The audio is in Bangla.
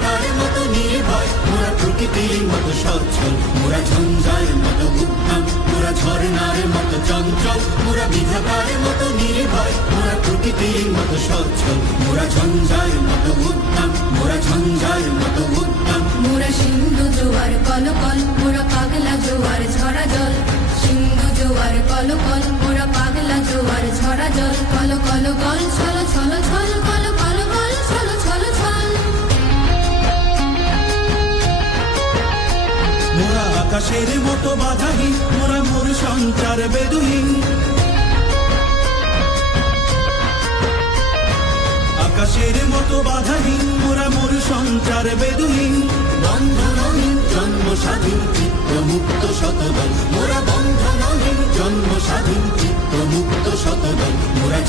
বিধাতার মতো নির্ভয়, মোরা প্রকৃতির মতো সচ্ছল, মোরা ঝঞ্ঝার মতো উদ্যম, মোরা ঝর্ণার মতো চঞ্চল, মোরা বিধাতার মতো নির্ভয়, মোরা প্রকৃতির মতো সচ্ছল, মোরা ঝঞ্ঝার মতো উদ্যম, মোরা ঝঞ্ঝার মতো উদ্যম। মোরা সিন্ধু জোয়ার কলকল, মোরা পাগলা জোয়ার ঝরা জল, সিন্ধু জোয়ার কলকল, মোরা পাগলা জোয়ার ঝরা জল, কল কল গল ছল ছল ছল, কল কল গল ছল ছল ছল। মোরা আকাশের মতো বাধাহীন, মোরা মোর সঞ্চার বেদুহীন, আকাশের মতো বাধাহীন, মোরা মোর সঞ্চার বেদুহীন। বন্ধনহীন জন্ম স্বাধীন চিত্ত মুক্ত শতদল, মোরা বন্ধনহীন জন্ম স্বাধীন চিত্ত মুক্ত শতদল, মোরা